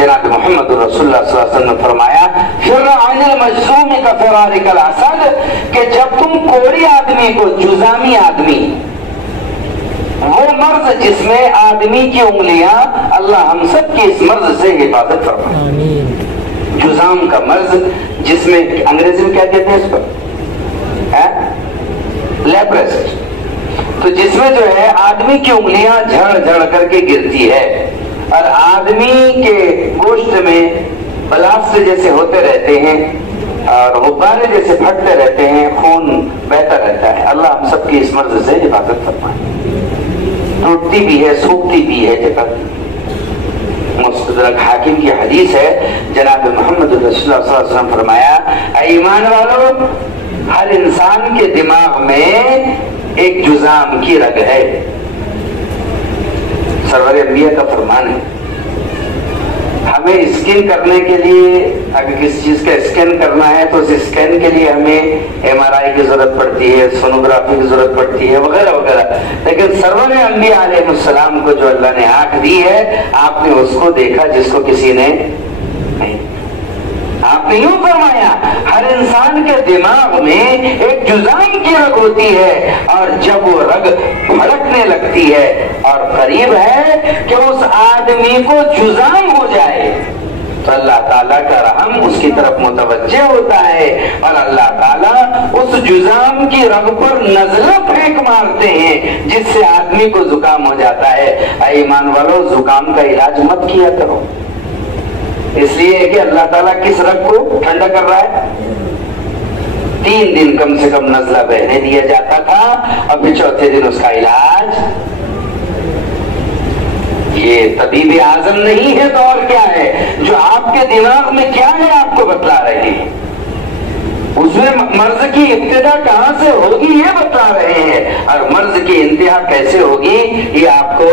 جناب محمد رسول اللہ صلی اللہ علیہ وسلم نے فرمایا فر عن المجذوم کفرارک الاسد، کہ جب تم کوڑی آدمی کو، جذامی آدمی، وہ مرض جس میں آدمی کی انگلیاں، اللہ ہم سب کی اس مرض سے حفاظت فرمائے، جذام کا مرض جس میں انگریزی میں کیا کہتے ہیں اس پر، لیپرسٹ، تو جس میں جو ہے آدمی کی انگلیاں جھڑ جھڑ کر کے گرتی ہے اور آدمی کے گوشت میں بلاسٹ جیسے ہوتے رہتے ہیں اور غبارے جیسے پھٹتے رہتے ہیں، خون بہتا رہتا ہے، اللہ ہم سب کی اس مرض سے حفاظت فرمائے۔ ٹوٹتی بھی ہے، سوکھتی بھی ہے جگہ۔ مستدرک حاکم کی حدیث ہے، جناب محمد رسول اللہ صلی اللہ علیہ وسلم فرمایا اے ایمان والو، ہر انسان کے دماغ میں ایک جذام کی رگ ہے۔ سرور انبیاء کا فرمان ہے، ہمیں اسکین کرنے کے لیے، اگر کسی چیز کا اسکین کرنا ہے تو اس اسکین کے لیے ہمیں ایم آر آئی کی ضرورت پڑتی ہے، سونوگرافی کی ضرورت پڑتی ہے، وغیرہ وغیرہ، لیکن سرور انبیاء علیہ السلام کو جو اللہ نے آنکھ دی ہے، آپ نے اس کو دیکھا جس کو کسی نے نہیں۔ آپ نے یوں فرمایا ہر انسان کے دماغ میں ایک جذام کی رگ ہوتی ہے، اور جب وہ رگ بھڑکنے لگتی ہے اور قریب ہے کہ اس آدمی کو جذام ہو جائے تو اللہ تعالیٰ کا رحم اس کی طرف متوجہ ہوتا ہے اور اللہ تعالیٰ اس جذام کی رگ پر نزلہ پھینک مارتے ہیں جس سے آدمی کو زکام ہو جاتا ہے۔ اے ایمان والو، زکام کا علاج مت کیا کرو، اس لیے کہ اللہ تعالیٰ کس رگ کو ٹھنڈا کر رہا ہے۔ 3 دن کم سے کم نزلہ بہنے دیا جاتا تھا اور پھر چوتھے دن اس کا علاج۔ یہ طبیب اعظم نہیں ہے تو اور کیا ہے، جو آپ کے دماغ میں کیا ہے آپ کو بتلا رہے ہیں، اس میں مرض کی ابتدا کہاں سے ہوگی یہ بتلا رہے ہیں، اور مرض کی انتہا کیسے ہوگی یہ آپ کو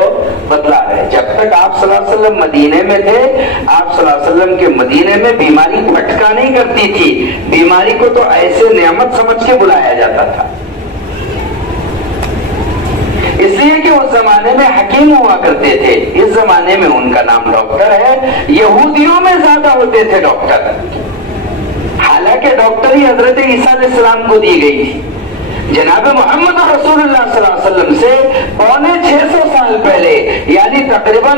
بتلا رہے ہیں۔ جب تک آپ صلی اللہ علیہ وسلم مدینے میں تھے، آپ صلی اللہ علیہ وسلم کے مدینے میں بیماری پھٹکا نہیں کرتی تھی، بیماری کو تو ایسے نعمت سمجھ کے بلایا جاتا تھا، اس لیے کہ اس زمانے میں حکیم ہوا کرتے تھے، اس زمانے میں ان کا نام ڈاکٹر ہے۔ یہودیوں میں زیادہ ہوتے تھے ڈاکٹر، حالانکہ ڈاکٹری حضرت عیسیٰ علیہ السلام کو دی گئی تھی۔ جناب محمد رسول اللہ صلی اللہ علیہ وسلم سے 650 سال پہلے، یعنی تقریباً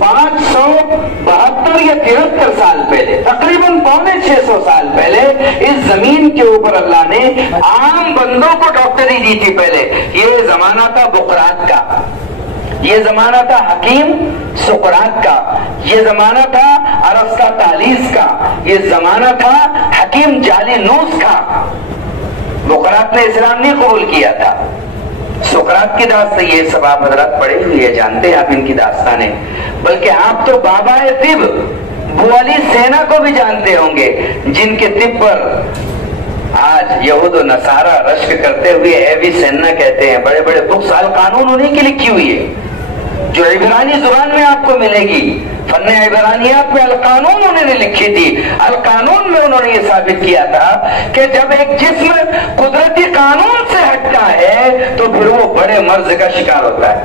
572 یا 73 سال پہلے، تقریباً 650 سال پہلے اس زمین کے اوپر اللہ نے عام بندوں کو ڈاکٹری دی تھی۔ پہلے یہ زمانہ تھا بقرات کا، یہ زمانہ تھا حکیم سقراط کا، یہ زمانہ تھا ارسطو طالیس کا، یہ زمانہ تھا حکیم جالینوس کا۔ بقرات نے اسلام نہیں قبول کیا تھا۔ سقراط کی داستان یہ سب آپ حضرات پڑھے ہوئے جانتے ہیں، آپ ان کی داستانیں، بلکہ آپ تو بابا طب بوالی سینا کو بھی جانتے ہوں گے، جن کے طب پر آج یہود و نصارہ رشک کرتے ہوئے ایویسینا کہتے ہیں۔ بڑے بڑے بکس القانون انہیں کی لکھی ہوئی ہے، جو عبرانی زبان میں آپ کو ملے گی۔ فن عبرانیات میں القانون انہوں نے لکھی تھی۔ القانون میں انہوں نے یہ ثابت کیا تھا کہ جب ایک جسم قدرتی قانون سے ہٹتا ہے تو پھر وہ بڑے مرض کا شکار ہوتا ہے۔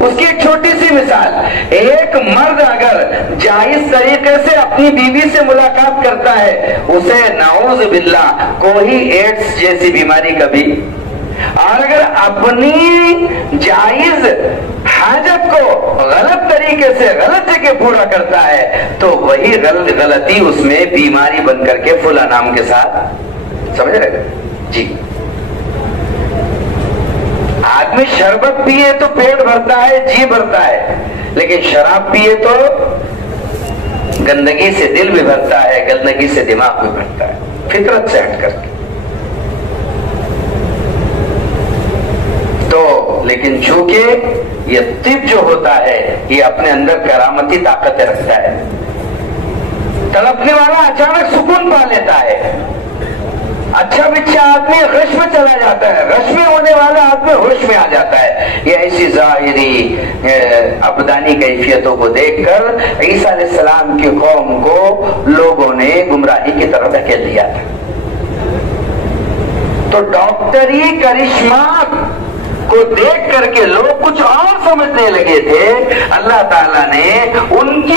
اس کی ایک چھوٹی سی مثال، ایک مرد اگر جائز طریقے سے اپنی بیوی سے ملاقات کرتا ہے، اسے نعوذ باللہ کوئی ایڈز جیسی بیماری کبھی، اور اگر اپنی جائز حاجت کو غلط طریقے سے غلط جگہ پورا کرتا ہے تو وہی غلطی اس میں بیماری بن کر کے فلاں نام کے ساتھ، سمجھ رہے جی۔ آدمی شربت پیے تو پیٹ بھرتا ہے، جی بھرتا ہے، لیکن شراب پیے تو گندگی سے دل بھی بھرتا ہے، گندگی سے دماغ بھی بھرتا ہے، فطرت سے ہٹ کر کے۔ تو لیکن چونکہ یہ طب جو ہوتا ہے یہ اپنے اندر کرامتی طاقتیں رکھتا ہے، تڑپنے والا اچانک سکون پا لیتا ہے، اچھا بچہ آدمی غش میں چلا جاتا ہے، غش میں ہونے والا آدمی ہوش میں آ جاتا ہے۔ یہ ایسی ظاہری ابدانی کیفیتوں کو دیکھ کر عیسیٰ علیہ السلام کی قوم کو لوگوں نے گمراہی کی طرف دھکیل دیا تھا۔ تو ڈاکٹری کرشمات کو دیکھ کر کے لوگ کچھ اور سمجھنے لگے تھے، اللہ تعالیٰ نے ان کی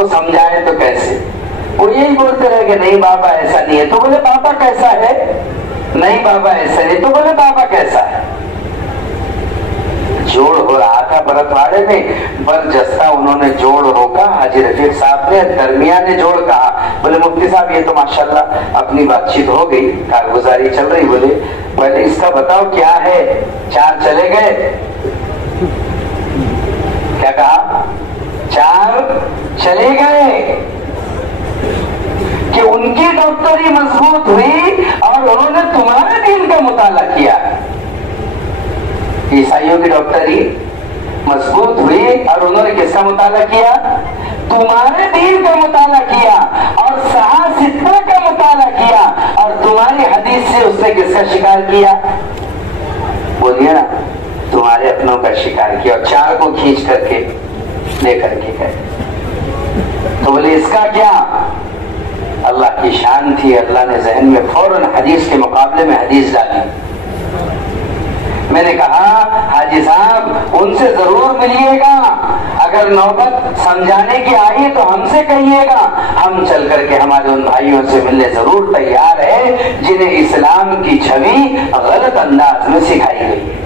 کو سمجھائے تو کیسے؟ وہ یہی بولتے رہے کہ نہیں بابا ایسا نہیں ہے، تو بولے بابا کیسا ہے؟ نہیں بابا ایسا نہیں، تو بولے بابا کیسا ہے؟ جوڑ ہو رہا تھا بھرت واڑے میں، برجستہ انہوں نے جوڑ روکا، حاجی رفیق صاحب نے درمیانے جوڑ کہا، بولے مفتی صاحب یہ تو ماشاءاللہ اپنی بات چیت ہو گئی، کارگزاری چل رہی، بولے پہلے اس کا بتاؤ کیا ہے؟ چار چلے گئے؟ کیا کہا؟ چار چلے گئے کہ ان کی ڈاکٹری مضبوط ہوئی اور انہوں نے تمہارے دین کا مطالعہ کیا۔ عیسائیوں کی ڈاکٹری مضبوط ہوئی اور انہوں نے کس کا مطالعہ کیا؟ تمہارے دین کا مطالعہ کیا اور صحاح ستہ کا مطالعہ کیا، اور تمہاری حدیث سے اس نے کس کا شکار کیا؟ بولیے نا، تمہارے اپنوں کا شکار کیا، اور چار کو کھینچ کر کے لے کر کے گئے۔ تو بولے اس کا کیا؟ اللہ کی شان تھی، اللہ نے ذہن میں فوراً حدیث کے مقابلے میں حدیث ڈالی۔ میں نے کہا حاجی صاحب ان سے ضرور ملیے گا، اگر نوبت سمجھانے کی آئی تو ہم سے کہیے گا، ہم چل کر کے ہمارے ان بھائیوں سے ملنے ضرور تیار ہے جنہیں اسلام کی چھوی غلط انداز میں سکھائی گئی ہے۔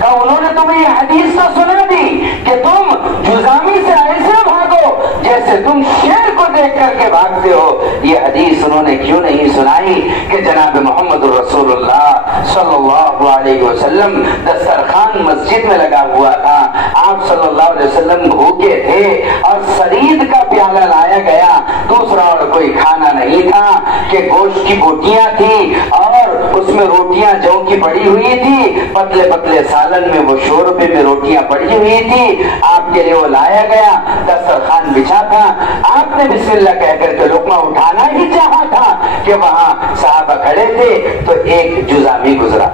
کہا انہوں نے تمہیں یہ حدیث تو سنا دی کہ تم جزامی سے ایسے بھاگو جیسے تم شیر کو دیکھ کر کے بھاگتے ہو، یہ حدیث انہوں نے کیوں نہیں سنائی کہ جناب محمد رسول اللہ صلی اللہ علیہ وسلم دسترخوان مسجد میں لگا ہوا تھا، آپ صلی اللہ علیہ وسلم بھوکے تھے اور سرید کا پیالہ لایا گیا، دوسرا اور کوئی کھانا نہیں تھا کہ گوشت کی بوٹیاں تھی اور اس میں روٹیاں جو کی پڑی ہوئی تھی، پتلے پتلے سالن میں وہ شوربے میں روٹیاں پڑی ہوئی تھی، آپ کے لیے وہ لایا گیا، دسترخوان بچھا تھا، آپ نے بسم اللہ کہہ کر کے لقمہ اٹھانا ہی چاہا تھا کہ وہاں صحابہ کھڑے تھے تو ایک جزامی گزرا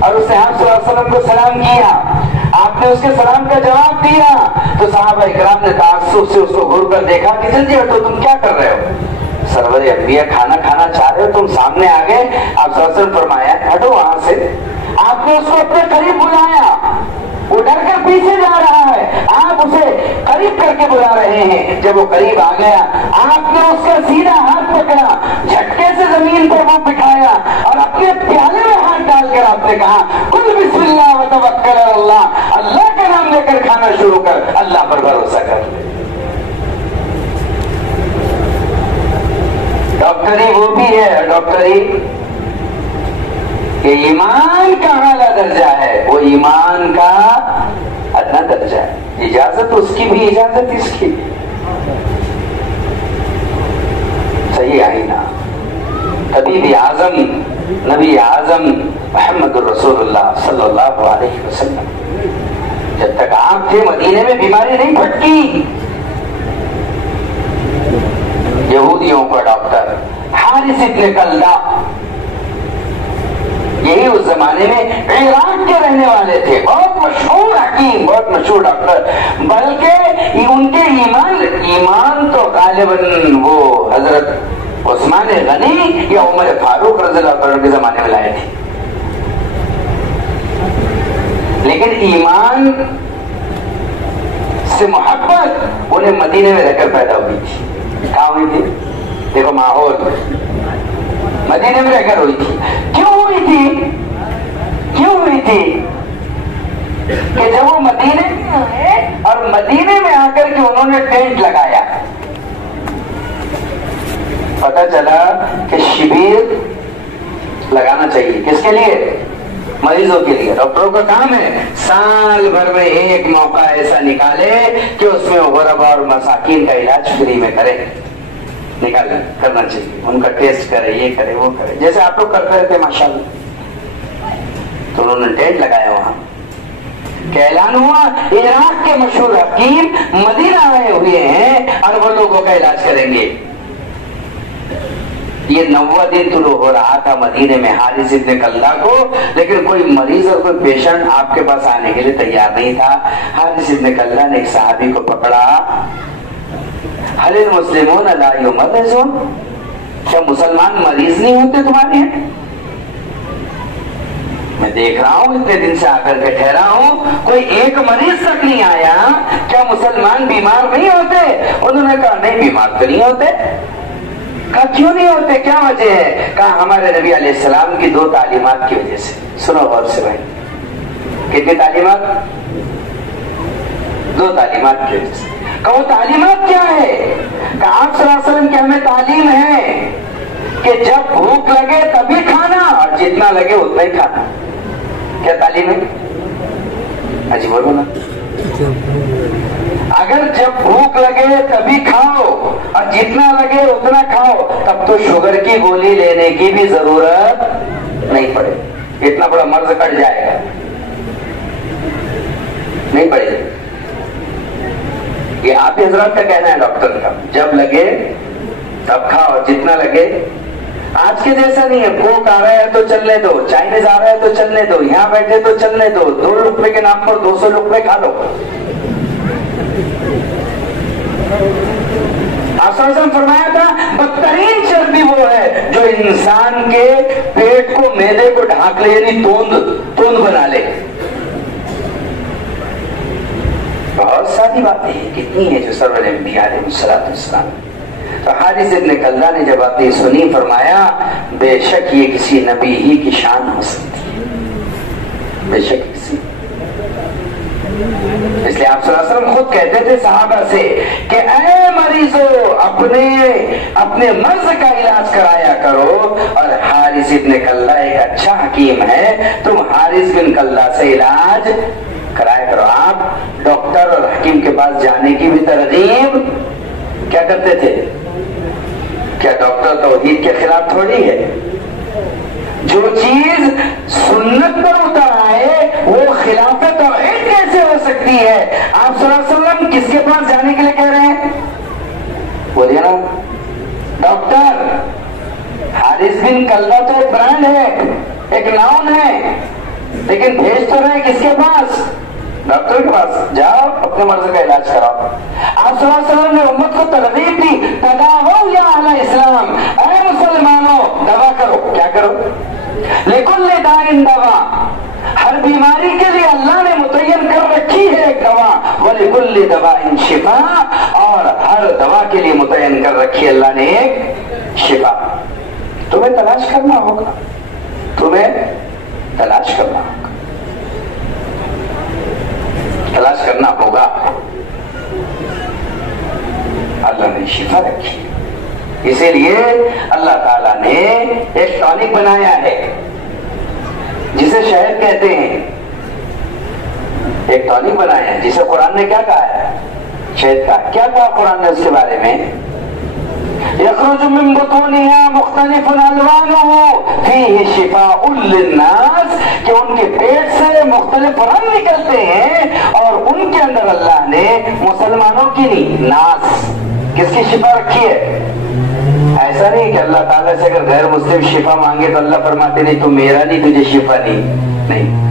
اور اس نے آپ صلی اللہ علیہ وسلم کو سلام کیا، آپ نے اس کے سلام کا جواب دیا، تو صحابہ اکرام نے تعصب سے اس کو گھور کر دیکھا کہ جلدی ہٹو، تم کیا کر رہے ہو؟ سرور انبیاء کھانا کھانا چاہ رہے ہو، تم سامنے آ گئے، آپ صلی اللہ علیہ وسلم فرمایا ہٹو وہاں سے۔ آپ نے اس کو اپنے قریب بلایا، وہ ڈر کر پیچھے جا رہا ہے، آپ اسے قریب کر کے بلا رہے ہیں، جب وہ قریب آ گیا آپ نے اس کا سیدھا ہاتھ پکڑا، جھٹکے سے زمین پر وہ بٹھایا اور اپنے پیالے میں ہاتھ ڈال کر آپ نے کہا قل بسم اللہ وتوکل علی اللہ، اللہ کا نام لے کر کھانا شروع کر، اللہ پر بھروسہ کر۔ ڈاکٹری وہ بھی ہے، ڈاکٹری کہ ایمان کا اعلیٰ درجہ ہے، وہ ایمان کا ادنا درجہ ہے، اجازت اس کی بھی اجازت اس کی بھی، صحیح آئینہ طبیب اعظم نبی اعظم محمد الرسول اللہ صلی اللہ علیہ وسلم جب تک آپ تھے مدینے میں بیماری نہیں پھٹکی۔ یہودیوں کا ڈاکٹر حارث ابن کلدہ، یہی اس زمانے میں عراق کے رہنے والے تھے، بہت مشہور حکیم، بہت مشہور ڈاکٹر، بلکہ ان کے ایمان تو غالباً وہ حضرت عثمان غنی یا عمر فاروق رضی اللہ عنہ کے زمانے میں لائے تھے، لیکن ایمان سے محبت انہیں مدینے میں رہ کر پیدا ہوئی تھی۔ کہاں ہوئی تھی؟ دیکھو ماحول مدینے میں رہ کر ہوئی تھی۔ کیوں ہوئی تھی؟ کیوں ہوئی تھی؟ کہ جب وہ مدینے میں آئے اور مدینے میں آ کر کے انہوں نے ٹینٹ لگایا، پتہ چلا کہ شبیر لگانا چاہیے، کس کے لیے؟ مریضوں کے لیے۔ ڈاکٹروں کا کام ہے سال بھر میں ایک موقع ایسا نکالے کہ اس میں غربا اور مساکین کا علاج فری میں کرے، کرنا چاہیے، ان کا ٹیسٹ کرے، یہ کرے وہ کرے، جیسے آپ لوگ کرتے رہتے ماشاءاللہ۔ تو انہوں نے ٹینٹ لگایا وہاں کہ اعلان ہوا عراق کے مشہور حکیم مدینہ آئے ہوئے ہیں اور وہ لوگوں کا علاج کریں گے۔ یہ 90 دن طلوع ہو رہا تھا مدینے میں حارث ابن کلدہ کو، لیکن کوئی مریض اور کوئی پیشنٹ آپ کے پاس آنے کے لیے تیار نہیں تھا۔ حارث ابن کلدہ نے ایک صحابی کو پکڑا، حل المسلمون لا یمرضون، کیا مسلمان مریض نہیں ہوتے تمہارے ہیں؟ میں دیکھ رہا ہوں اتنے دن سے آ کر کے ٹھہرا ہوں، کوئی ایک مریض تک نہیں آیا، کیا مسلمان بیمار نہیں ہوتے؟ انہوں نے کہا نہیں بیمار تو نہیں ہوتے۔ کہا کیوں نہیں ہوتے، کیا وجہ ہے؟ کہا ہمارے نبی علیہ السلام کی 2 تعلیمات کی وجہ سے۔ سنو غور سے بھائی، کتنی تعلیمات؟ 2 تعلیمات کی وجہ سے۔ کہ وہ تعلیمات کیا ہے؟ کہ آپ صلی اللہ علیہ وسلم کی ہمیں تعلیم ہے کہ جب بھوک لگے تبھی کھانا اور جتنا لگے اتنا ہی کھانا۔ کیا تعلیم ہے؟ اجی بولو نا، اگر جب بھوک لگے تبھی کھاؤ اور جتنا لگے اتنا کھاؤ، تب تو شوگر کی گولی لینے کی بھی ضرورت نہیں پڑے، اتنا بڑا مرض کٹ جائے گا، نہیں پڑے گا۔ یہ آپ حضرات کا کہنا ہے ڈاکٹر کا، جب لگے تب کھاؤ اور جتنا لگے۔ آج کے جیسا نہیں ہے، کوک آ رہا ہے تو چلنے دو، چائنیز آ رہا ہے تو چلنے دو، یہاں بیٹھے تو چلنے دو، 2 روپے کے نام پر 200 روپے کھا لو۔ آپ صلی اللہ علیہ وسلم فرمایا تھا بدترین چربی وہ ہے جو انسان کے پیٹ کو، معدے کو ڈھانک لے، یعنی توند بنا لے۔ بہت ساری باتیں کتنی ہیں جو سرور انبیاء علیہ السلام۔ تو حارث ابن کلدہ نے جب باتیں سنی فرمایا بے شک یہ کسی نبی ہی کی شان ہو سکتی ہے، بے شک کسی۔ اس لیے آپ صلی اللہ علیہ وسلم خود کہتے تھے صحابہ سے کہ اے مریضو اپنے مرض کا علاج کرایا کرو، اور حارث ابن کلدہ ایک اچھا حکیم ہے، تم حارث بن کلدہ سے علاج کرایا کرو۔ آپ ڈاکٹر اور حکیم کے پاس جانے کی بھی ترغیب کیا کرتے تھے؟ کیا ڈاکٹر توحید کے خلاف تھوڑی ہے؟ جو چیز سنت پر اتر آئے وہ خلاف توحید کیسے ہو سکتی ہے؟ آپ صلی اللہ علیہ وسلم کس کے پاس جانے کے لیے کہہ رہے ہیں؟ بولیے نا، ڈاکٹر۔ حارث بن کلدہ تو ایک برانڈ ہے، ایک ناؤن ہے، لیکن بھیج تو رہے کس کے پاس؟ ڈاکٹر کے پاس جاؤ، اپنے مرض کا علاج کراؤ۔ آپ صلی اللہ علیہ وسلم نے امت کو ترغیب دی، تداؤ یا اہل اسلام، اے مسلمانوں دوا کرو۔ کیا کرو؟ لکل داء دوا، ہر بیماری کے لیے اللہ نے متعین کر رکھی ہے ایک دوا، وَلِكُلِّ دَوَاءٍ شِفَاء، اور ہر دوا کے لیے متعین کر رکھی ہے اللہ نے ایک شفا۔ تمہیں تلاش کرنا ہوگا، تمہیں تلاش کرنا ہوگا، تلاش کرنا ہوگا۔ اللہ نے شفا رکھی، اسی لیے اللہ تعالیٰ نے ایک ٹانک بنایا ہے جسے شہد کہتے ہیں، ایک ٹانک بنایا ہے جسے قرآن نے کیا کہا ہے؟ شہد کا۔ کیا کہا قرآن نے اس کے بارے میں؟ یخرج من بطونها مختلف الوانه فیہ شفاء للناس، کہ ان کے پیٹ سے مختلف رنگ نکلتے ہیں اور ان کے اندر اللہ نے مسلمانوں کی نہیں، ناس کس کی شفا رکھی ہے؟ ایسا نہیں کہ اللہ تعالیٰ سے اگر غیر مسلم شفا مانگے تو اللہ فرماتے نہیں تو میرا نہیں، تجھے شفا نہیں۔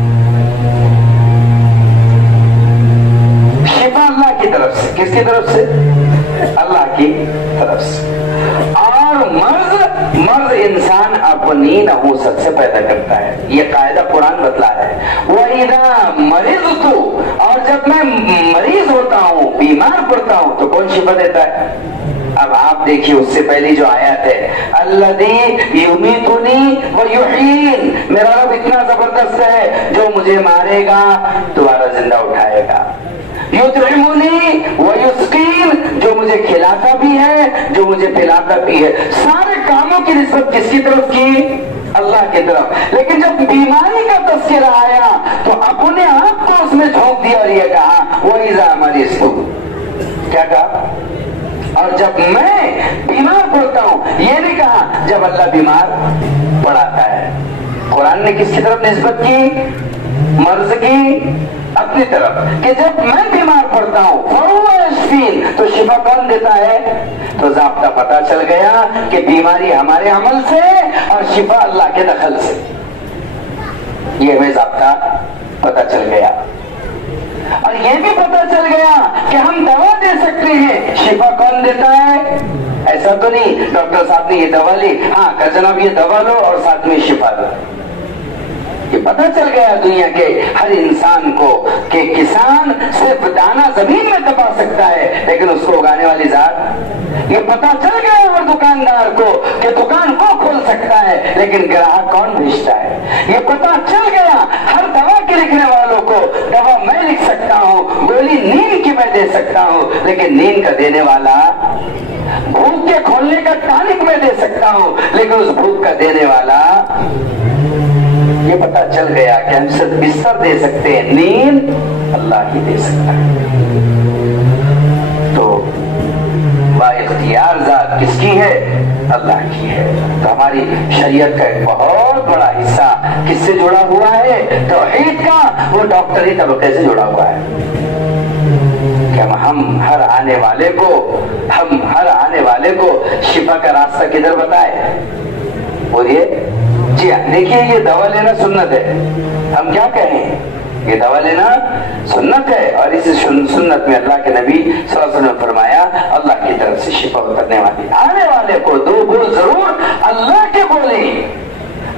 شفا اللہ کی طرف سے، کس کی طرف سے؟ اللہ کی طرف سے۔ اور مرض انسان اپنی نحوست سے پیدا کرتا ہے، یہ قاعدہ قرآن بتلا ہے۔ وَإِذَا مَرِضْتُ، اور جب میں مریض ہوتا ہوں، بیمار پڑتا ہوں، تو کون شفا دیتا ہے؟ اب آپ دیکھیے اس سے پہلی جو آیات ہے، الذی یمیتنی ویحیین، میرا رب اتنا زبردست ہے جو مجھے مارے گا دوبارہ زندہ اٹھائے گا، یطعمنی ویسقین، جو مجھے کھلاتا بھی ہے جو مجھے پلاتا بھی ہے۔ سارے کاموں کی نسبت کس کی طرف کی؟ اللہ کی طرف۔ لیکن جب بیماری کا تذکرہ آیا تو اپنے آپ کو اس میں جھونک دیا اور یہ کہا وَإِذَا مَرِضْتُ، کیا کہا؟ اور جب میں بیمار پڑتا ہوں، یہ نہیں کہا جب اللہ بیمار پڑاتا ہے۔ قرآن نے کس کی طرف نسبت کی؟ مرض کی اپنی طرف، کہ جب میں بیمار پڑتا ہوں فَهُوَ يَشْفِينِ، تو شفا کون دیتا ہے؟ تو ضابطہ پتا چل گیا کہ بیماری ہمارے عمل سے اور شفا اللہ کے دخل سے، یہ ہمیں ضابطہ پتا چل گیا۔ اور یہ بھی پتا چل گیا کہ ہم دوا دے سکتے ہیں، شفا کون دیتا ہے؟ ایسا تو نہیں ڈاکٹر صاحب نے یہ دوا لی، ہاں کہ جناب یہ دوا لو اور ساتھ میں شفا دو، یہ پتہ چل گیا دنیا کے ہر انسان کو کہ کسان صرف دانا زمین میں دبا سکتا ہے لیکن اس کو اگانے والی ذات. یہ پتہ چل گیا ہر دکاندار کو کہ دکان کو کھول سکتا ہے لیکن گراہک کون بھیجتا ہے. یہ پتہ چل گیا ہر دوا کے لکھنے والوں کو دوا میں لکھ سکتا ہوں, گولی نیند کی میں دے سکتا ہوں لیکن نیند کا دینے والا, بھوک کے کھولنے کا ٹانک میں دے سکتا ہوں لیکن اس بھوک کا دینے والا. یہ پتا چل گیا کہ ہم صرف بستر دے سکتے ہیں, نیند اللہ ہی دے سکتا ہے. تو با اختیار ذات کس کی ہے؟ اللہ کی ہے. تو ہماری شریعت کا ایک بہت بڑا حصہ کس سے جڑا ہوا ہے؟ توحید کا. وہ ڈاکٹری طبقے سے جڑا ہوا ہے کہ ہم ہر آنے والے کو شفا کا راستہ کدھر بتائے. بولیے جی ہاں, دیکھیے یہ دوا لینا سنت ہے. ہم کیا کہیں؟ یہ دوا لینا سنت ہے, اور اس سنت میں اللہ کے نبی صلی اللہ علیہ وسلم نے فرمایا اللہ کی طرف سے شفا اترنے والی. آنے والے کو دو بول ضرور اللہ کے بولیں.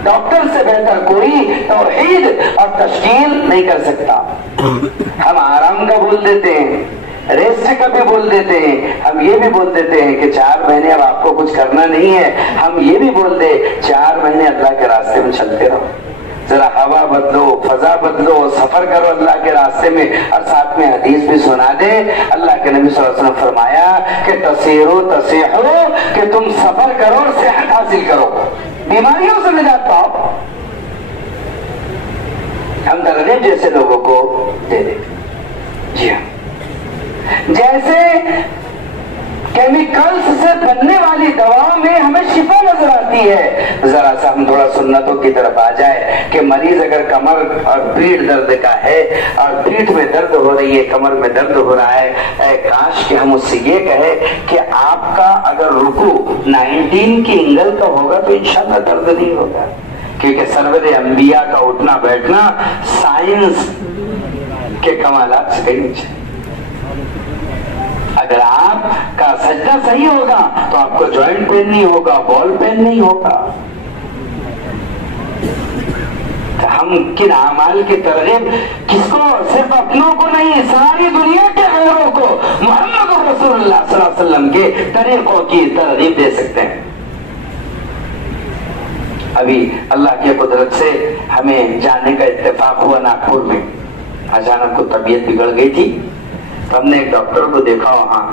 ڈاکٹر سے بہتر کوئی توحید اور تشکیل نہیں کر سکتا. ہم آرام کا بول دیتے ہیں, ریسٹ کا بھی بول دیتے ہیں, ہم یہ بھی بول دیتے ہیں کہ 4 مہینے اب آپ کو کچھ کرنا نہیں ہے. ہم یہ بھی بول دے 4 مہینے اللہ کے راستے میں چلتے رہو, ذرا ہوا بدلو, فضا بدلو, سفر کرو اللہ کے راستے میں. اور ساتھ میں حدیث بھی سنا دے. اللہ کے نبی صلی اللہ علیہ وسلم فرمایا کہ تسیرو تسیحو, کہ تم سفر کرو اور صحت حاصل کرو, بیماریوں سے نجات پاؤ. ہم ترغیب جیسے لوگوں کو دے دیں. جی ہاں, جیسے کیمیکلز سے بننے والی دواؤں میں ہمیں شفا نظر آتی ہے, ذرا سا ہم تھوڑا سنتوں کی طرف آ جائے کہ مریض اگر کمر اور پیٹھ درد کا ہے اور پیٹھ میں درد ہو رہی ہے, کمر میں درد ہو رہا ہے, کاش کہ ہم اس سے یہ کہے کہ آپ کا اگر رکوع 19 کی اینگل کا ہوگا تو انشاءاللہ درد نہیں ہوگا, کیونکہ سرور انبیاء کا اٹھنا بیٹھنا سائنس کے کمالات سے کہیں نیچے. اگر آپ کا سجدہ صحیح ہوگا تو آپ کو جوائنٹ پین نہیں ہوگا, بال پین نہیں ہوگا. ہم کن اعمال کی ترغیب کس کو؟ صرف اپنوں کو نہیں, ساری دنیا کے غیروں کو محمد رسول اللہ صلی اللہ علیہ وسلم کے طریقوں کی ترغیب دے سکتے ہیں. ابھی اللہ کی قدرت سے ہمیں جانے کا اتفاق ہوا ناگپور میں. اچانک کو طبیعت بگڑ گئی تھی, ہم نے ایک ڈاکٹر کو دیکھا وہاں.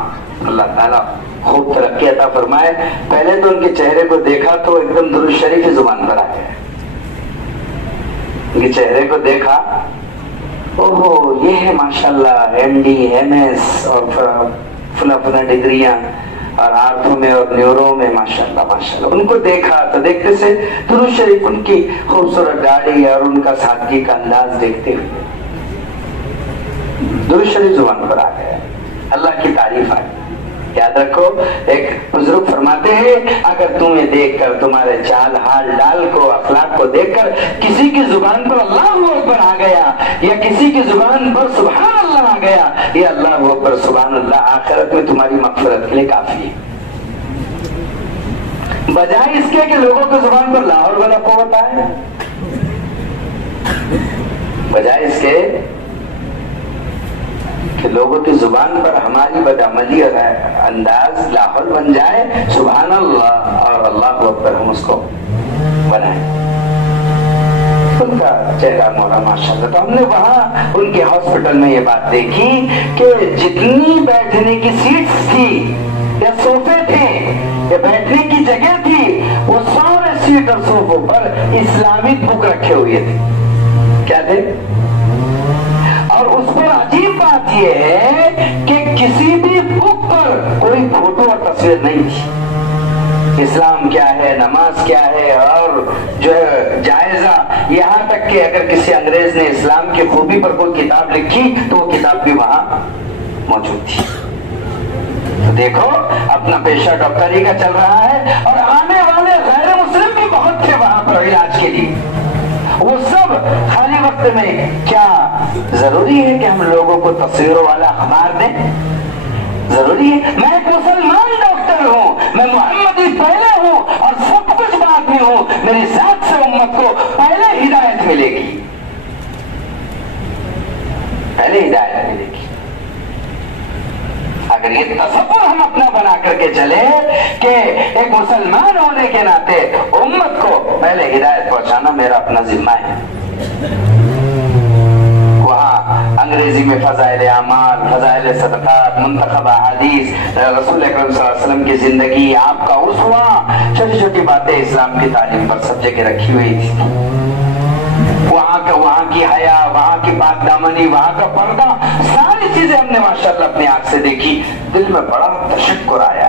اللہ تعالیٰ خوب ترقی عطا فرمائے. پہلے تو ان کے چہرے کو دیکھا تو ایک دم درود شریف کی زبان پر آ گیا. ان کے چہرے کو دیکھا, اوہو یہ ہے ماشاءاللہ MD MS اور فلا ڈگریاں, اور آرتھوں میں اور نیورو میں ماشاءاللہ ماشاءاللہ. ان کو دیکھا تو دیکھتے سے درود شریف, ان کی خوبصورت داڑھی اور ان کا سادگی کا انداز دیکھتے ہوئے درود شریف زبان پر آ گیا. اللہ کی تعریف آئی. یاد رکھو, ایک بزرگ فرماتے ہیں اگر تمہیں دیکھ کر, تمہارے چال حال ڈال کو, اخلاق کو دیکھ کر کسی کی زبان پر اللہ اکبر آ گیا, یا کسی کی زبان پر سبحان اللہ آ گیا, یا اللہ اکبر سبحان اللہ, آخرت میں تمہاری مغفرت کے لیے کافی ہے. بجائے اس کے کہ لوگوں کی زبان پر لاہور والا قوت آئے, بجائے اس کے کہ لوگوں کی زبان پر ہماری بدعملی اور انداز لاحول بن جائے, سبحان اللہ اور اللہ اکبر ہم اس کو بنائیں. ان کا چہرہ مورا ماشاءاللہ. تو ہم نے وہاں ان کے ہاسپٹل میں یہ بات دیکھی کہ جتنی بیٹھنے کی سیٹس تھی یا صوفے تھے یا بیٹھنے کی جگہ تھی, وہ سارے سیٹ اور صوفوں پر اسلامک بک رکھے ہوئے تھے. کیا تھے؟ اور اس پر عجیب بات یہ ہے کہ کسی بھی بک پر کوئی فوٹو اور تصویر نہیں تھی. اسلام کیا ہے, نماز کیا ہے, اور جو ہے جائزہ, یہاں تک کہ اگر کسی انگریز نے اسلام کی خوبی پر کوئی کتاب لکھی تو وہ کتاب بھی وہاں موجود تھی. تو دیکھو اپنا پیشہ ڈاکٹری کا چل رہا ہے, اور آنے والے غیر مسلم بھی بہت تھے وہاں پر علاج کے لیے. وہ سب خالی وقت میں, کیا ضروری ہے کہ ہم لوگوں کو تصویروں والا اخبار دیں؟ ضروری ہے؟ میں ایک مسلمان ڈاکٹر ہوں, میں محمدی پہلے ہوں اور سب کچھ بعد میں ہوں. میری ذات سے امت امت کو پہلے ہدایت ملے گی، پہلے ہدایت ملے گی۔ اگر یہ تصور ہم اپنا بنا کر کے چلے کہ ایک مسلمان ہونے کے ناطے امت کو پہلے ہدایت پہنچانا میرا اپنا ذمہ ہے۔ وہاں انگریزی میں فضائل اعمال، فضائل صدقات، منتخب احادیث، رسول اکرم صلی اللہ علیہ وسلم کی زندگی، آپ کا اسوہ، چھوٹی چھوٹی باتیں اسلام کی تعلیم پر سب جگہ رکھی ہوئی تھی۔ وہاں کی حیا، وہاں کی پاک دامنی، وہاں کا پردہ، ساری چیزیں ہم نے ماشاءاللہ اپنی آنکھ سے دیکھی، دل میں بڑا تشکر آیا،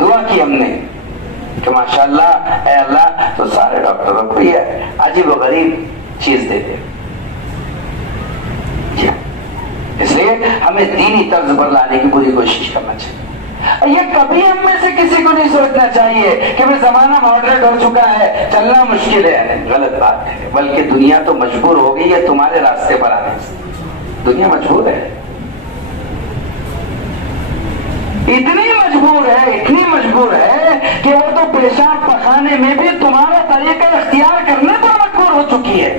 دعا کی ہم نے کہ ماشاءاللہ اے اللہ تو سارے ڈاکٹروں کو یہ عجیب و غریب چیز دے دے۔ اس لیے ہمیں دینی طرز پر لانے کی پوری کوشش کرنا چاہیے۔ یہ کبھی ہم میں سے کسی کو نہیں سوچنا چاہیے کہ وہ زمانہ ماڈریٹ ہو چکا ہے، چلنا مشکل ہے، غلط بات ہے، بلکہ دنیا تو مجبور ہو گئی ہے تمہارے راستے پر آنے سے، دنیا مجبور ہے، اتنی مجبور ہے کہ وہ تو پیشاب پخانے میں بھی تمہارا طریقہ اختیار کرنے پر مجبور ہو چکی ہے،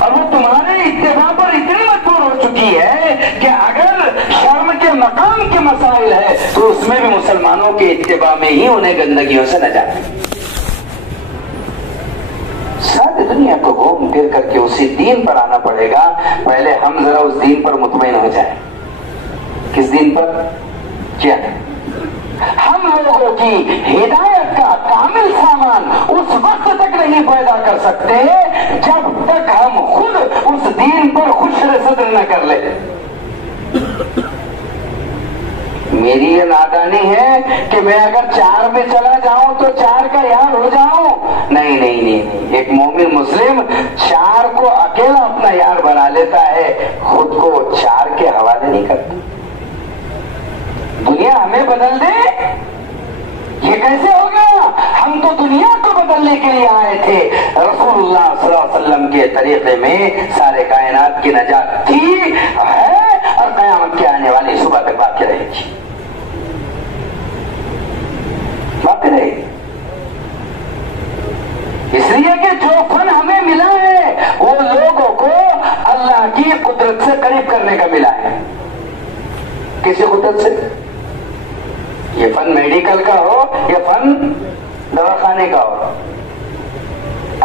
اور وہ تمہارے اتباع پر اتنی مجبور ہو چکی ہے کہ اگر شرم کے مقام کے مسائل ہے تو اس میں بھی مسلمانوں کے اتباع میں ہی انہیں گندگیوں سے نجات ہے۔ ساری دنیا کو گھوم پھر کر کے اسی دین پر آنا پڑے گا، پہلے ہم ذرا اس دین پر مطمئن ہو جائیں۔ کس دین پر؟ کیا ہم لوگوں کی ہدایت کا کامل سامان اس وقت تک نہیں پیدا کر سکتے جب تک ہم خود اس دین پر خشر صدر نہ کر لیں۔ میری یہ نادانی ہے کہ میں اگر 4 میں چلا جاؤں تو 4 کا یار ہو جاؤں، نہیں، ایک مومن مسلم 4 کو اکیلا اپنا یار بنا لیتا ہے، خود کو 4 کے حوالے نہیں کرتا۔ دنیا ہمیں بدل دے، یہ کیسے ہو گیا؟ ہم تو دنیا کو بدلنے کے لیے آئے تھے، رسول اللہ صلی اللہ علیہ وسلم کے طریقے میں سارے کائنات کی نجات تھی، ہے اور قیامت کے آنے والی صبح تک باقی رہے گی، باقی رہے گی۔ اس لیے کہ جو فن ہمیں ملا ہے وہ لوگوں کو اللہ کی قدرت سے قریب کرنے کا ملا ہے۔ کسی قدرت سے؟ یہ فن میڈیکل کا ہو یا فن دواخانے کا ہو،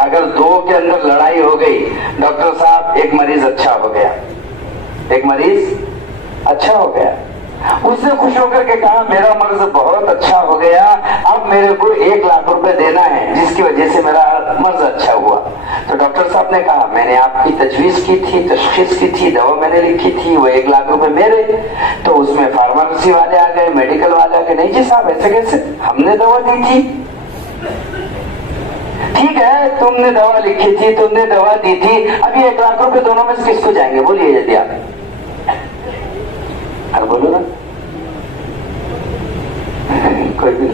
اگر 2 کے اندر لڑائی ہو گئی، ڈاکٹر صاحب ایک مریض اچھا ہو گیا، اس نے خوش ہو کر کے کہا میرا مرض بہت اچھا ہو گیا، اب میرے کو 1 لاکھ روپے دینا ہے جس کی وجہ سے میرا مرض اچھا ہوا۔ تو ڈاکٹر صاحب نے کہا میں نے آپ کی تجویز کی تھی، تشخیص کی تھی، دوا میں نے لکھی تھی، وہ 1 لاکھ روپے میرے۔ تو اس میں فارمیسی والے آ گئے، میڈیکل والے آ گئے، نہیں جی صاحب ایسے کیسے، ہم نے دوا دی تھی۔ ٹھیک ہے تم نے دوا لکھی تھی، تم نے دوا دی تھی، اب یہ 1 لاکھ روپے دونوں میں سے کس کو جائیں گے؟ بولیے جلدی آپ، بولو نا، کوئی بھی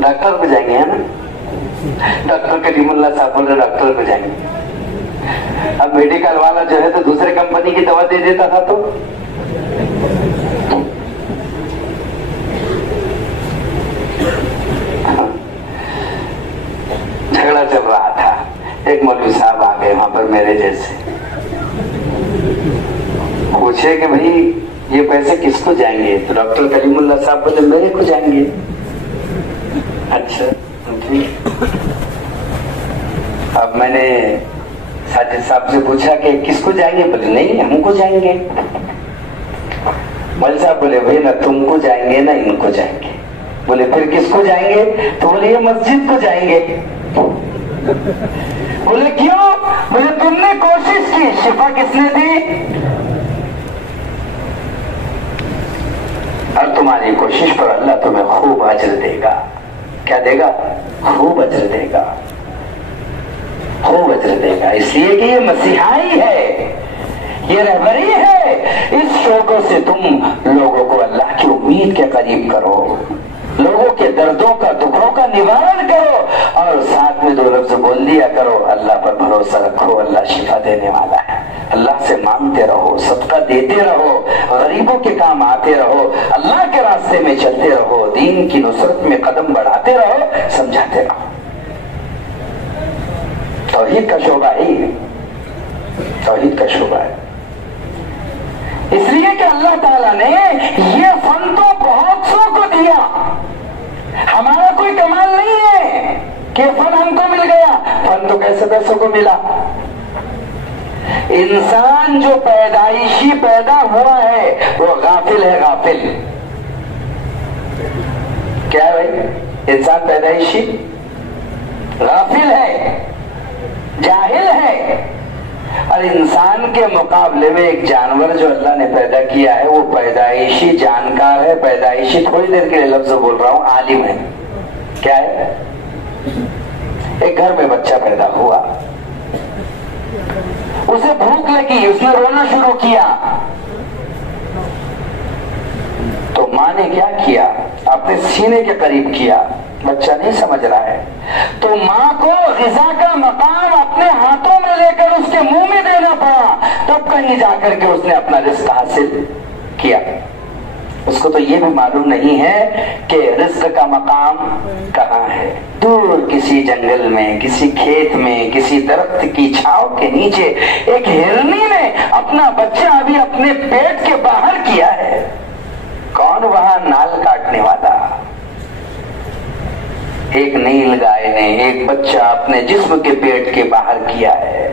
ڈاکٹر پہ جائیں گے، ہے نا؟ ڈاکٹر کریم اللہ صاحب بول رہے ڈاکٹر پہ جائیں گے۔ اب میڈیکل والا جو ہے تو دوسرے کمپنی کی دوا دے دیتا تھا، تو جھگڑا چل رہا تھا، ایک مولوی صاحب آ گئے وہاں پر میرے جیسے، پوچھے کہ بھائی یہ پیسے کس کو جائیں گے؟ تو ڈاکٹر کریم اللہ صاحب بولے میرے کو جائیں گے۔ اچھا ٹھیک۔ اب میں نے ساجد صاحب سے پوچھا کہ کس کو جائیں گے؟ بولے نہیں ہم کو جائیں گے۔ مول صاحب بولے بھائی نہ تم کو جائیں گے نہ ان کو جائیں گے۔ بولے پھر کس کو جائیں گے؟ تو بولے یہ مسجد کو جائیں گے۔ بولے کیوں؟ بولے تم نے کوشش کی، شفا کس نے دی؟ اور تمہاری کوشش پر اللہ تمہیں خوب اجر دے گا۔ کیا دے گا؟ خوب اجر دے گا، خوب اجر دے گا۔ اس لیے کہ یہ مسیحائی ہے، یہ رہبری ہے، اس شوقوں سے تم لوگوں کو اللہ کی امید کے قریب کرو، لوگوں کے دردوں کا دکھوں کا نوارن کرو، اور ساتھ میں 2 لفظ بول دیا کرو اللہ پر بھروسہ رکھو، اللہ شفا دینے والا ہے۔ اللہ سے مانگتے رہو، صدقہ دیتے رہو، غریبوں کے کام آتے رہو، اللہ کے راستے میں چلتے رہو، دین کی نصرت میں قدم بڑھاتے رہو، سمجھاتے رہو۔ توحید کا شعبہ ہی ہے، توحید کا شعبہ ہے۔ اس لیے کہ اللہ تعالیٰ نے یہ فن تو بہت سو کو دیا، ہمارا کوئی کمال نہیں ہے کہ فن ہم کو مل گیا، فن تو کیسے پیسوں کو ملا؟ انسان جو پیدائشی پیدا ہوا ہے وہ غافل ہے، غافل۔ کیا ہے بھائی؟ انسان پیدائشی غافل ہے، جاہل ہے۔ اور انسان کے مقابلے میں ایک جانور جو اللہ نے پیدا کیا ہے وہ پیدائشی جانکار ہے، پیدائشی، تھوڑی دیر کے لیے لفظ بول رہا ہوں، عالم ہے۔ کیا ہے؟ ایک گھر میں بچہ پیدا ہوا، اسے بھوک لگی، اس نے رونا شروع کیا، تو ماں نے کیا کیا؟ اپنے سینے کے قریب کیا، بچہ نہیں سمجھ رہا ہے، تو ماں کو غذا کا مقام اپنے ہاتھوں میں لے کر اس کے منہ میں دینا پڑا، تب کہیں جا کر کے اس نے اپنا رزق حاصل کیا۔ اس کو تو یہ بھی معلوم نہیں ہے کہ رزق کا مقام کہاں ہے، دور کسی جنگل میں، کسی کھیت میں، کسی درخت کی چھاؤں کے نیچے ایک ہرنی نے اپنا بچہ ابھی اپنے پیٹ کے باہر کیا ہے، کون وہاں نال کاٹنے والا؟ ایک نیل گائے نے ایک بچہ اپنے جسم کے پیٹ کے باہر کیا ہے۔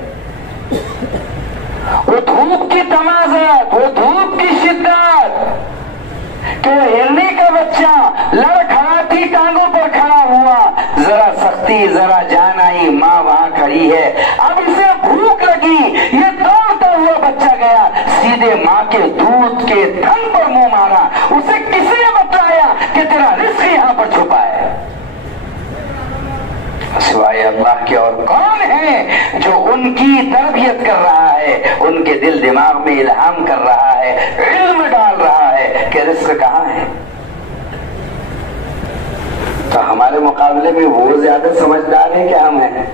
وہ دھوپ کی تمازت، وہ دھوپ کی شدت کہ ہرنی کا بچہ لڑ کھڑا تھی، ٹانگوں پر کھڑا ہوا، ذرا سختی، ذرا جان آئی، ماں وہاں کھڑی ہے، اب اسے بھوک لگی، یہ دوڑتا ہوا بچہ گیا، سیدھے ماں کے دودھ کے تھن پر منہ مارا۔ اسے کسی نے بتایا کہ تیرا رزق یہاں پر چھپا ہے؟ سوائے اللہ کے اور کون ہے جو ان کی تربیت کر رہا ہے، ان کے دل دماغ میں الہام کر رہا ہے، علم ڈال رہا ہے کہ رزق کہاں ہے؟ تو ہمارے مقابلے میں وہ زیادہ سمجھدار ہے کہ ہم ہیں؟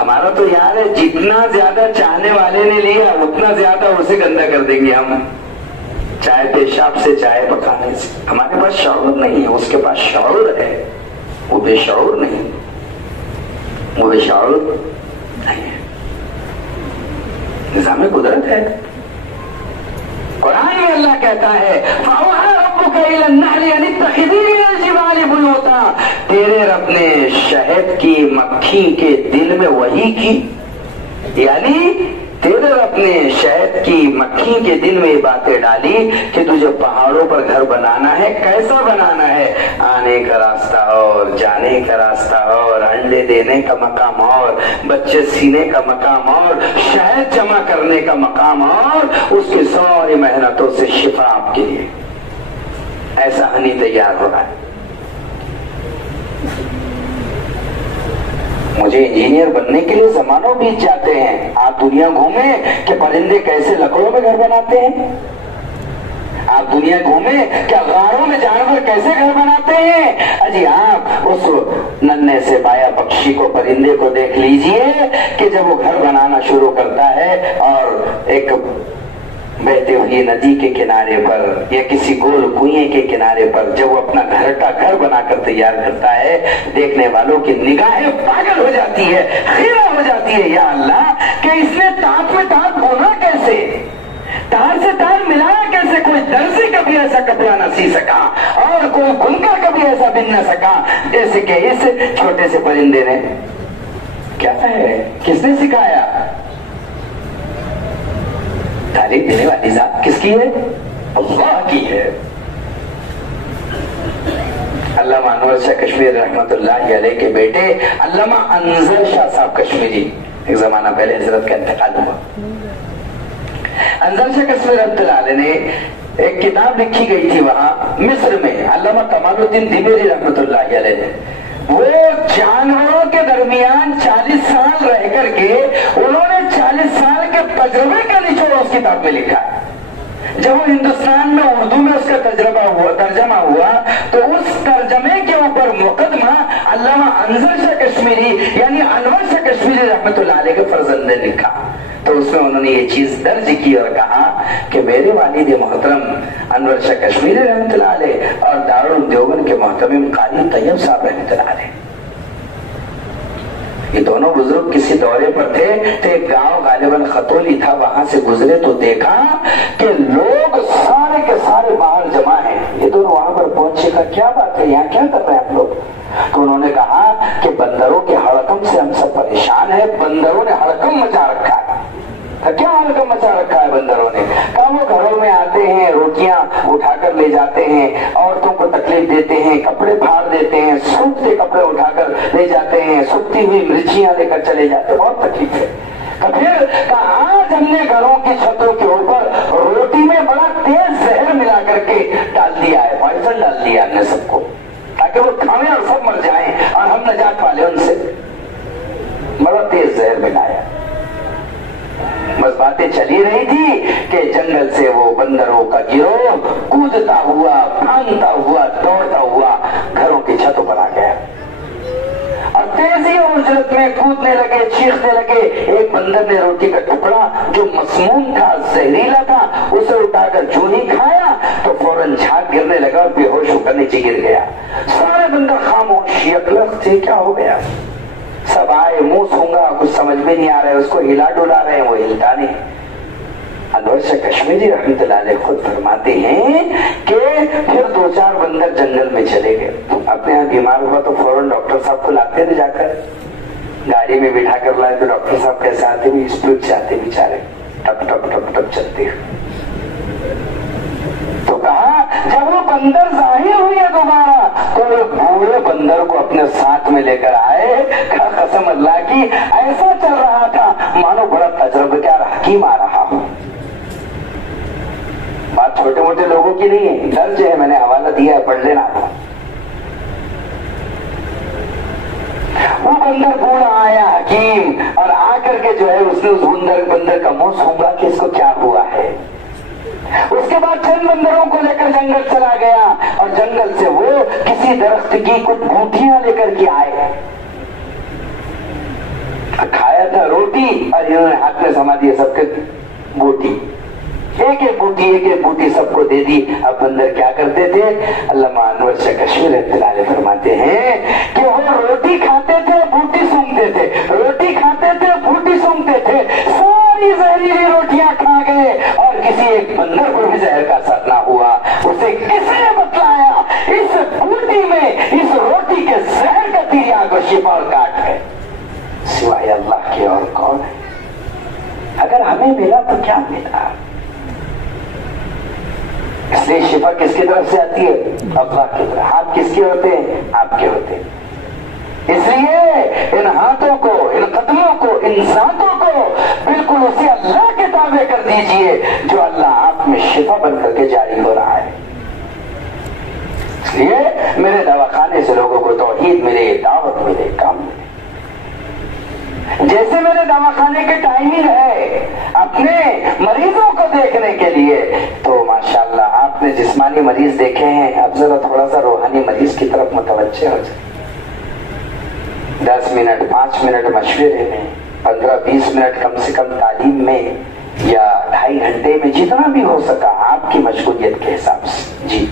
ہمارا تو یار ہے، جتنا زیادہ چاہنے والے نے لیا اتنا زیادہ اسے گندا کر دیں گے ہم، چائے پیشاب سے، چائے پکانے سے۔ ہمارے پاس شعور نہیں ہے، اس کے پاس شعور ہے، وہ بے شعور نہیں، وہ بے شعور نہیں ہے، نظام قدرت ہے۔ قرآن میں اللہ کہتا ہے فَأَوْحَىٰ رَبُّكَ إِلَى النَّحْلِ أَنِ اتَّخِذِي مِنَ الْجِبَالِ بُيُوتًا، تیرے رب نے شہد کی مکھی کے دل میں وحی کی، یعنی تیرے رب نے شہد کی مکھی کے دل میں یہ باتیں ڈالی کہ تجھے پہاڑوں پر گھر بنانا ہے، کیسا بنانا ہے؟ آنے کا راستہ اور جانے کا راستہ اور، انڈے دینے کا مقام اور، بچے سینے کا مقام اور، شہد جمع کرنے کا مقام اور، اس کی ساری محنتوں سے شفا آپ کے لیے، ایسا ہنی تیار ہو رہا ہے۔ مجھے انجینئر بننے کے لیے زمانوں بیت جاتے ہیں، آپ دنیا گھومیں کہ پرندے کیسے لکڑوں میں گھر بناتے ہیں، آپ دنیا گھومیں کیا غاروں میں جانور کیسے گھر بناتے ہیں، اجی آپ اس ننھے سے بایا پکشی کو، پرندے کو دیکھ لیجئے کہ جب وہ گھر بنانا شروع کرتا ہے اور ایک بہتے ہوئی ندی کے کنارے پر یا کسی گول کنویں کے کنارے پر جب وہ اپنا گھر کا گھر بنا کر تیار کرتا ہے، دیکھنے والوں کی نگاہیں پاگل ہو جاتی ہے، خیرہ ہو جاتی ہے، یا اللہ کہ اس نے تاپ میں تاپ بونا کیسے، تار سے تار ملایا کیسے؟ کوئی درزی کبھی ایسا کپڑا نہ سی سکا اور کوئی بنکر کبھی ایسا بن نہ سکا جیسے کہ اس چھوٹے سے پرندے نے۔ کیا ہے؟ کس نے سکھایا؟ تعلیم دینے والی ذات کس کی ہے؟ اللہ کی ہے۔ علامہ انور شاہ کشمیر رحمت اللہ علیہ کے بیٹے علامہ انظر شاہ صاحب کشمیری، ایک زمانہ پہلے حضرت کا انتقال ہوا، انظر شاہ کشمیر رحمت اللہ علیہ نے ایک کتاب لکھی گئی تھی وہاں مصر میں، علامہ کمال الدین دیمیری رحمت اللہ علیہ نے، وہ جانوروں کے درمیان 40 سال رہ کر کے انہوں نے 40 سال کے تجربے کا نچوڑ اس کتاب میں لکھا ہے۔ جب وہ ہندوستان میں اردو میں اس کا ترجمہ ہوا تو اس ترجمے کے اوپر مقدمہ علامہ انظر شاہ کشمیری یعنی انور شاہ کشمیری رحمت اللہ علیہ کے فرزند بندے لکھا تو اس میں انہوں نے یہ چیز درج کی اور کہا کہ میرے والد محترم انور شاہ کشمیری رحمۃ اللہ علیہ اور دارالعلوم دیوبند کے محترم قاری طیب صاحب رحمۃ اللہ علیہ، یہ دونوں بزرگ کسی دورے پر تھے تو ایک گاؤں غالباً خطولی تھا، وہاں سے گزرے تو دیکھا کہ لوگ سارے کے سارے باہر جمع ہیں۔ یہ دونوں وہاں پر پہنچے گا کیا بات ہے، یہاں کیا کر رہے ہیں آپ لوگ؟ تو انہوں نے کہا کہ بندروں کے ہڑکم سے ہم سب پریشان ہیں، بندروں نے ہڑکم مچا رکھا ہے۔ کیا ہڑکم مچا رکھا ہے بندروں نے؟ کہا وہ گھروں میں آتے ہیں، روٹیاں اٹھا کر لے جاتے ہیں، عورتوں کو تکلیف دیتے ہیں، کپڑے پھاڑ دیتے ہیں، سوکھتے کپڑے اٹھا کر لے جاتے ہیں، سوکھتی ہوئی مرچیاں لے کر چلے جاتے ہیں، بہت تکلیف ہے۔ پھر کہا آج ہم نے گھروں کی چھتوں کے اوپر روٹی میں بڑا تیز زہر ملا کر کے ڈال دیا ہے، پوائزن ڈال دیا ہم نے سب کو، تاکہ وہ کھانے اور سب مر جائیں اور ہم نجات پالے ان سے، بڑا تیز زہر ملایا۔ بس باتیں چلی رہی تھی کہ جنگل سے وہ بندروں کا گروہ کودتا ہوا، بھاگتا ہوا، دوڑتا ہوا گھروں کی چھتوں پر آ گیا اور تیزی اور اجرت میں کودنے لگے، چیخنے لگے۔ ایک بندر نے روٹی کا ٹکڑا جو مسموم تھا، زہریلا تھا، اسے اٹھا کر جو ہی کھایا تو فوراً جھاگ گرنے لگا اور بے ہوش ہو کر نیچے گر گیا۔ سارے بندر خاموش، یکلخت تھے، کیا ہو گیا؟ سب آئے، منہ سونگا، کچھ سمجھ میں نہیں آ رہا ہے، اس کو ہلا ڈولا رہے ہیں، وہ ہلتا نہیں۔ انور شاہ کشمیری رحمۃ اللہ علیہ خود فرماتے ہیں کہ پھر 2-4 بندر جنگل میں چلے گئے، اپنے یہاں بیمار ہوا تو فوراً ڈاکٹر صاحب کو لاتے تھے، جا کر گاڑی میں بٹھا کر لائے تو ڈاکٹر صاحب کیسے آتے بھی اسپیڈ سے آتے بیچارے، ٹپ ٹپ ٹپ ٹپ چلتے ہیں۔ تو کہا جب وہ بندر ظاہر ہوئے دوبارہ تو وہ بوڑھے بندر کو اپنے ساتھ میں لے کر آئے، کہا قسم اللہ کی ایسا چل رہا تھا مانو بڑا تجربہ کار حکیم آ رہا ہوں۔ بات چھوٹے موٹے لوگوں کی نہیں ہے، درج ہے، میں نے حوالہ دیا ہے، پڑھ لینا۔ وہ بندر بوڑھا آیا حکیم اور آ کر کے جو ہے اس نے اس بندر کا منہ سونگا کہ اس کو کیا ہوا ہے۔ اس کے بعد چند بندروں کو لے کر جنگل چلا گیا اور جنگل سے وہ کسی درخت کی کچھ بوٹیاں لے کر کے آئے، کھایا تھا روٹی اور انہوں نے ہاتھ میں سما دیا سب کے بوٹی، ایک ایک بوٹی سب کو دے دی۔ اب بندر کیا کرتے تھے؟ علامہ انور شاہ کشمیری رحمۃ اللہ علیہ فرماتے ہیں کہ وہ روٹی کھاتے تھے، بوٹی سونگتے تھے، روٹی کھاتے تھے، بوٹی سونگتے تھے، ساری زہریلی روٹیاں کھا گئے اور کسی ایک بندر کو بھی زہر کا اثر نہ ہوا۔ اسے کس نے بتلایا اس بوٹی میں اس روٹی کے زہر کا تیر آگ و شفا اور کاٹ ہے؟ سوائے اللہ کے اور کون ہے؟ اگر ہمیں ملا تو کیا ملا؟ اس لیے شفا کس کی طرف سے آتی ہے؟ اللہ کی طرف۔ ہاتھ کس کے ہوتے ہیں؟ آپ کے ہوتے ہیں۔ اس لیے ان ہاتھوں کو، ان قدموں کو، ان ذاتوں کو بالکل اسے اللہ کے تابع کر دیجئے جو اللہ آپ میں شفا بن کر کے جاری ہو رہا ہے۔ اس لیے میرے دواخانے سے لوگوں کو توحید ملے، دعوت ملے، کام ملے۔ جیسے میرے دواخانے کے ٹائمنگ ہے اپنے مریضوں کو دیکھنے کے لیے، تو ماشاءاللہ آپ نے جسمانی مریض دیکھے ہیں، اب ذرا تھوڑا سا روحانی مریض کی طرف متوجہ ہو جائے۔ 10 منٹ 5 منٹ مشورے میں، 15-20 منٹ کم سے کم تعلیم میں، یا 2.5 گھنٹے میں، جتنا بھی ہو سکا آپ کی مشغولیت کے حساب سے۔ جی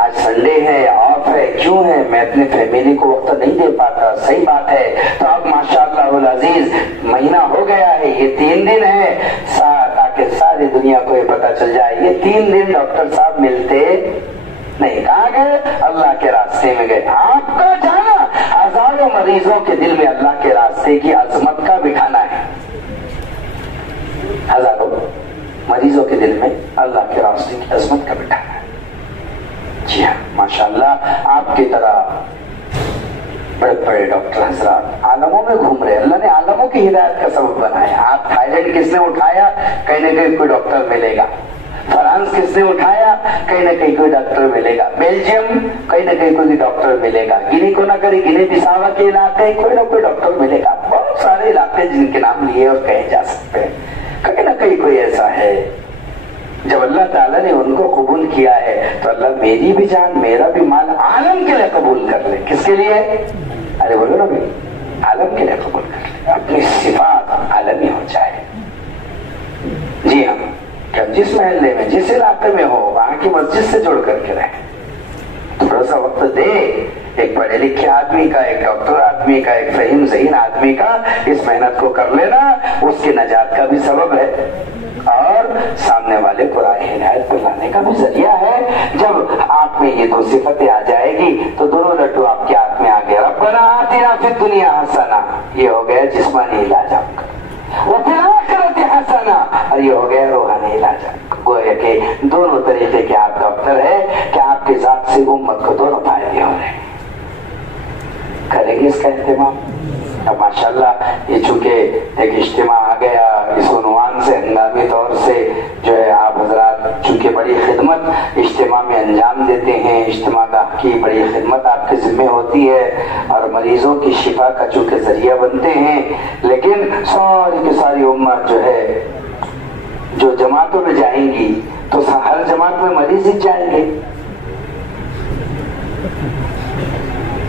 آج سنڈے ہے، آف ہے، کیوں ہے؟ میں اپنے فیملی کو وقت نہیں دے پاتا، صحیح بات ہے۔ تو اب ماشاءاللہ العزیز مہینہ ہو گیا ہے، یہ 3 دن ہے، تاکہ ساری دنیا کو یہ پتا چل جائے یہ 3 دن ڈاکٹر صاحب ملتے نہیں، کہاں گئے؟ اللہ کے راستے میں گئے۔ آپ کا جانا ہزاروں مریضوں کے دل میں اللہ کے راستے کی عظمت کا بٹھانا ہے، ہزاروں مریضوں کے دل میں اللہ کے راستے کی عظمت کا بٹھانا ہے۔ جی ہاں، ماشاءاللہ آپ کی طرح بڑے بڑے ڈاکٹر حضرات عالموں میں گھوم رہے، اللہ نے عالموں کی ہدایت کا سبب بنایا۔ آپ تھائیلینڈ کس نے اٹھایا؟ کہیں نہ کہیں کوئی ڈاکٹر ملے گا۔ فرانس کس نے اٹھایا؟ کہیں نہ کہیں کوئی ڈاکٹر ملے گا۔ بیلجیم کہیں نہ کہیں کوئی ڈاکٹر ملے گا۔ گنی کو نہ کرے گنی بساوا کے علاقے کوئی نہ کوئی ڈاکٹر ملے گا۔ بہت سارے علاقے جن کے نام لیے اور کہے جا سکتے ہیں، کہیں نہ کہیں کوئی ایسا ہے۔ جب اللہ تعالیٰ نے ان کو قبول کیا ہے تو اللہ میری بھی جان، میرا بھی مال عالم کے لیے قبول کر لے۔ کس کے لیے؟ ارے بولو نا بھائی، عالم کے لیے قبول کر لے۔ اپنی صفات میں جس علاقے میں ہو وہاں کی مسجد سے جڑ کر کے رہے. تھوڑا سا وقت دے. ایک پڑھے لکھے آدمی کا، ایک ڈاکٹر آدمی کا، ایک فہیم ذہین آدمی کا اس محنت کو کر لینا اس کی نجات کا بھی سبب ہے اور سامنے والے کو راہ ہدایت پہ لانے کا بھی ذریعہ ہے. جب آپ میں یہ دو صفتیں آ جائے گی تو دونوں لڈو آپ کے ہاتھ میں آ گیا. ربنا آتنا فی الدنیا حسنہ، یہ ہو گیا جسمانی علاج آپ کا، وفی الآخرۃ حسنہ، اور یہ ہو گیا روحانی علاج آپ کا. گویا کہ دونوں طریقے کے آپ ڈاکٹر ہیں کہ آپ کے ذات سے امت کو دونوں فائدے ہو رہے ہیں. کریں گے اس کا اہتمام. اب ماشاءاللہ یہ چونکہ ایک اجتماع آ گیا اس عنوان سے، ہنگامی طور سے جو ہے آپ حضرات چونکہ بڑی خدمت اجتماع میں انجام دیتے ہیں، اجتماع کی بڑی خدمت آپ کے ذمہ ہوتی ہے اور مریضوں کی شفا کا چونکہ ذریعہ بنتے ہیں، لیکن ساری کی ساری امت جو ہے جو جماعتوں میں جائیں گی تو ہر جماعت میں مریض ہی جائیں گے.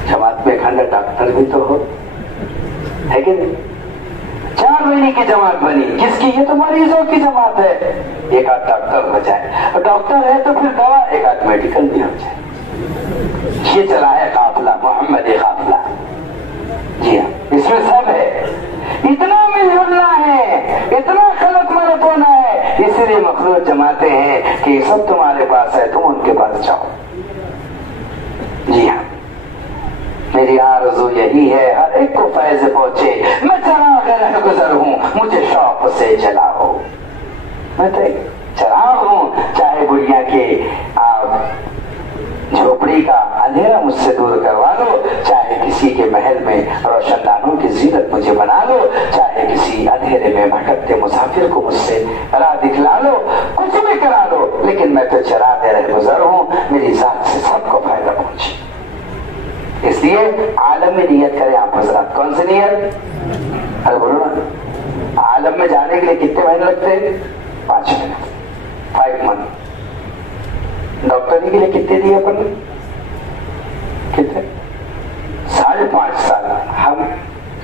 جماعت میں کھنڈا ڈاکٹر بھی تو ہو ہے کہ نہیں؟ 4 مہینے کی جماعت بنی، کس کی؟ یہ تو مریضوں کی جماعت ہے. ایک آدھ ڈاکٹر ہو جائے، اور ڈاکٹر ہے تو پھر دوا ایک آدھ میڈیکل بھی ہو جائے. یہ چلا ہے قافلہ، محمد قافلہ. جی ہاں، اس میں سب ہے. اتنا مل جلنا ہے، اتنا خلق مرت ہونا ہے، اس لیے مخلوق جماتے ہیں کہ یہ سب تمہارے پاس ہے، تم ان کے پاس جاؤ. جی ہاں، میری آرزو یہی ہے ہر ایک کو فیض پہنچے. میں چراغ رہ گزر ہوں، مجھے شوق سے جلاؤ. میں تو ایک چراغ ہوں، چاہے گڑیا کے جھوپڑی کا اندھیرا مجھ سے دور کروا لو، چاہے کسی کے محل میں روشن دانوں کی زینت مجھے بنا لو، چاہے کسی اندھیرے میں بھٹکتے مسافر کو مجھ سے راہ دکھلا لو، کچھ بھی کرا لو، لیکن میں تو چراغ رہ گزر ہوں، میری ذات سے سب کو فائدہ پہنچے. اس لیے عالم میں نیت کریں آپ حضرات. کون سی نیت؟ ارے بولو نا. عالم میں جانے کے لیے کتنے مہینے لگتے ہیں؟ 5 مہینے، 5 months. ڈاکٹری کے لیے کتنے دیے اپن؟ کتنے؟ 5.5 سال. ہم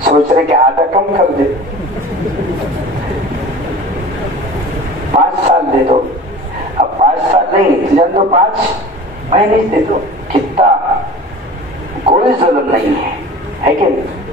سوچ رہے کہ آدھا کم کر دے. 5 سال دے دو. اب 5 سال نہیں جن دو 5 مہینے دے دو. کتنا کوئی ظلم نہیں ہے کہ نہیں؟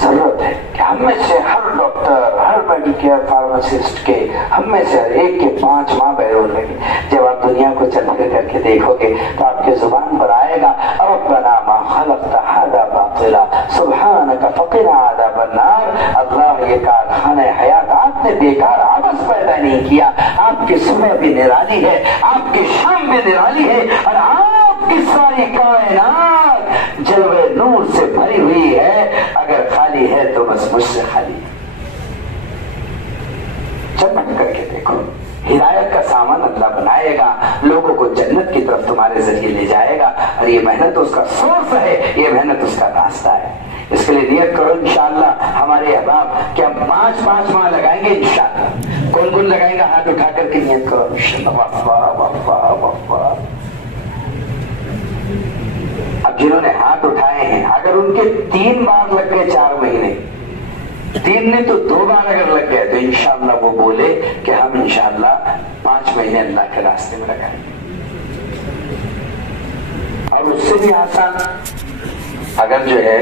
ضرورت ہے کہ ہم میں سے ہر ڈاکٹر، ہر میڈیکل فارماسسٹ کے، ہم میں سے ہر ایک کے 5 ماہ بیرون لگے. جب آپ دنیا کو چل کر کے دیکھو گے تو آپ کے زبان پر آئے گا ربنا ما خلقت هذا باطلا سبحانك فقنا عذاب النار. اللہ یہ کارخانہ حیات آپ نے بیکار عبث پیدا نہیں کیا. آپ کی صبح بھی نرالی ہے، آپ کی شام بھی نرالی ہے، اور آپ کی ساری کائنات جلوے نور سے بھری ہوئی ہے. اگر خالی ہے تو بس مجھ سے خالی ہے. جنت کر کے دیکھو، ہدایت کا سامان اللہ بنائے گا، لوگوں کو جنت کی طرف تمہارے ذریعے لے جائے گا. اور یہ محنت اس کا سورس ہے، یہ محنت اس کا راستہ ہے. اس کے لیے نیت کرو انشاءاللہ. ہمارے احباب کہ ہم 5 ماہ لگائیں گے انشاءاللہ. کون کون لگائیں گا؟ ہاتھ اٹھا کر کے نیت کرو انشاءاللہ. اب جنہوں نے ہاتھ اٹھائے ہیں اگر ان کے 3 بار لگ گئے 4 مہینے، 3 نہیں تو 2 بار اگر لگ گئے تو انشاءاللہ وہ بولے کہ ہم انشاءاللہ 5 مہینے اللہ کے راستے میں لگائیں گے. اور اس سے بھی آسان اگر جو ہے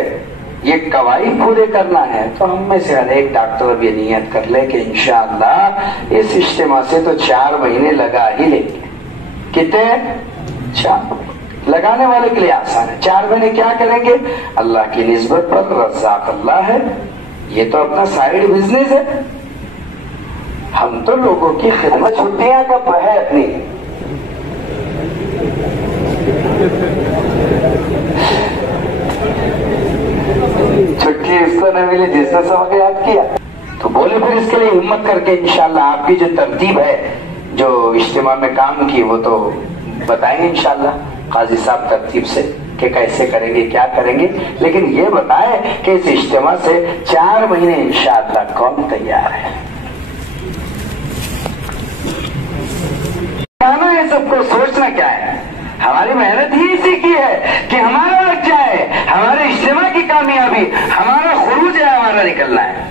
یہ قواعد پورے کرنا ہے تو ہم میں سے ہر ایک ڈاکٹر اب یہ نیت کر لے کہ انشاءاللہ اس اجتماع سے تو 4 مہینے لگا ہی لیں گے. کتنے؟ 4. لگانے والے کے لیے آسان ہے. 4 مہینے کیا کریں گے؟ اللہ کی نسبت پر رزاق اللہ ہے، یہ تو اپنا سائیڈ بزنس ہے. ہم تو لوگوں کی خدمت. چھٹیاں کب ہے اپنی؟ چھٹی اس کو نہ ملی جس نے سبق یاد کیا. تو بولے پھر اس کے لیے ہمت کر کے انشاءاللہ آپ کی جو ترتیب ہے جو اجتماع میں کام کی وہ تو بتائیں گے انشاءاللہ قاضی صاحب ترتیب سے کہ کیسے کریں گے کیا کریں گے. لیکن یہ بتائیں کہ اس اجتماع سے 4 مہینے انشاءاللہ کون تیار ہے؟ ہے سب کو سوچنا کیا ہے. ہماری محنت ہی اسی کی ہے کہ ہمارا لگ جائے، ہمارے اجتماع کی کامیابی، ہمارا خروج ہے، ہمارا نکلنا ہے.